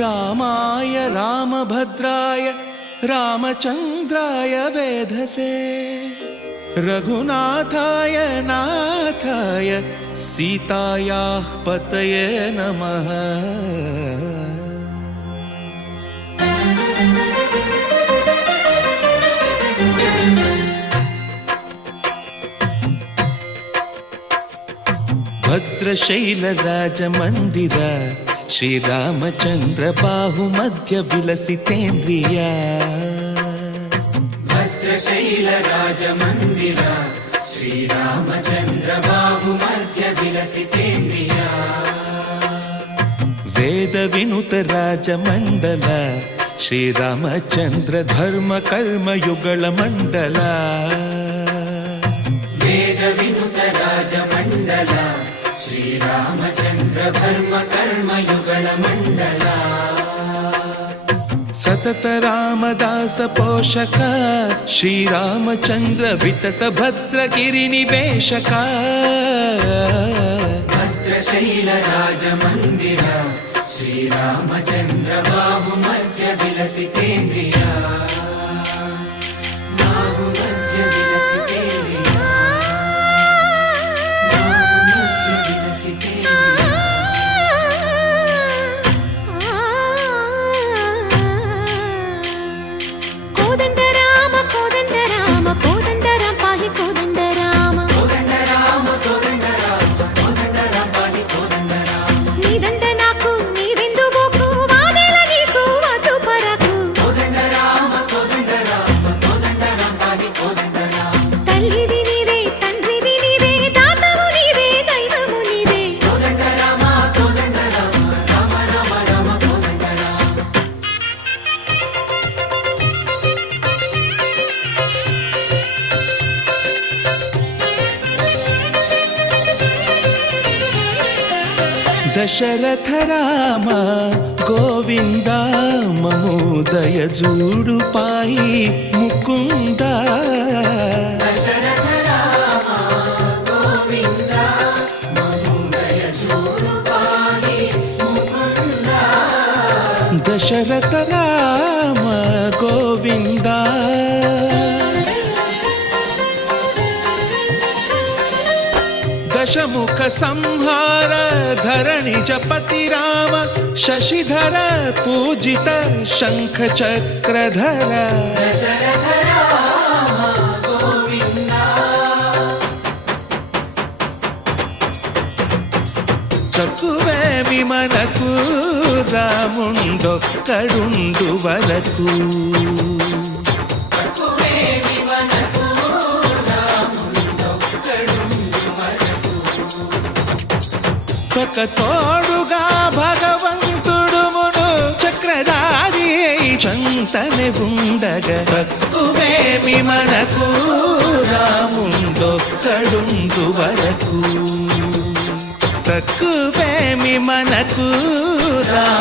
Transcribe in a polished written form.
रामाय रामभद्राय रामचन्द्राय वेधसे रघुनाथाय नाथाय सीतायाः पतये नमः। भद्रशैलराजमन्दिर श्रीरामचन्द्र बाहुमध्य विलसितेन्द्रिया। भद्रशैलराजमन्दिर श्रीरामचन्द्र बाहुमध्य विलसितेन्द्रिया। वेदविनुत राजमण्डल श्रीरामचन्द्र धर्म कर्म युगल मण्डल। वेदविनुत राजमण्डल श्रीरामचन्द्र धर्म कर्म युगल मण्डल। सतत रामदास पोषक श्रीरामचन्द्र वितत भद्रगिरि निवेशक। भद्रशैल राजमन्दिर श्रीरामचन्द्र बाहुमध्य विलसितेन्द्रिया। बाहुमध्य विलसितेन्द्रिया। बाहुमध्य विलसितेन्द्रिया। कोदंड राम पाहि कोदंड राम। कोदंड राम पाहि कोदंड राम। नी दंड नाकु नीवेंदु बोकु वादेला नीकु वतु परकु। कोदंड राम पाहि कोदंड राम। तल्लिवि नीवे तंड्रिवि नीवे दातवु नीवे दैवमु नीवे। कोदंड राम राम राम राम कोदंड राम। दशरथ राम गोविंद ममोदय जूडु पाई मुकुंद। दशरथ राम गोविंद ममोदय जूडु पाहि मुकुंद। दशरथ राम गोविंद दशमुख संहार धरणि जपति राम शशिधर पूजित शंख चक्रधर। दशरथ राम गोविंद। తక్కువేమి మనకు రాముండొక్కడుండు వరకు। తక్కువేమి మనకు రాముండొక్కడుండు వరకు। ఒక తోడుగా భగవంతుడుమును చక్రధారి చంతనే ఉండగా తక్కువేమి మనకు రాముండొక్కడుండు వరకు। తక్కువేమి మనకు రాము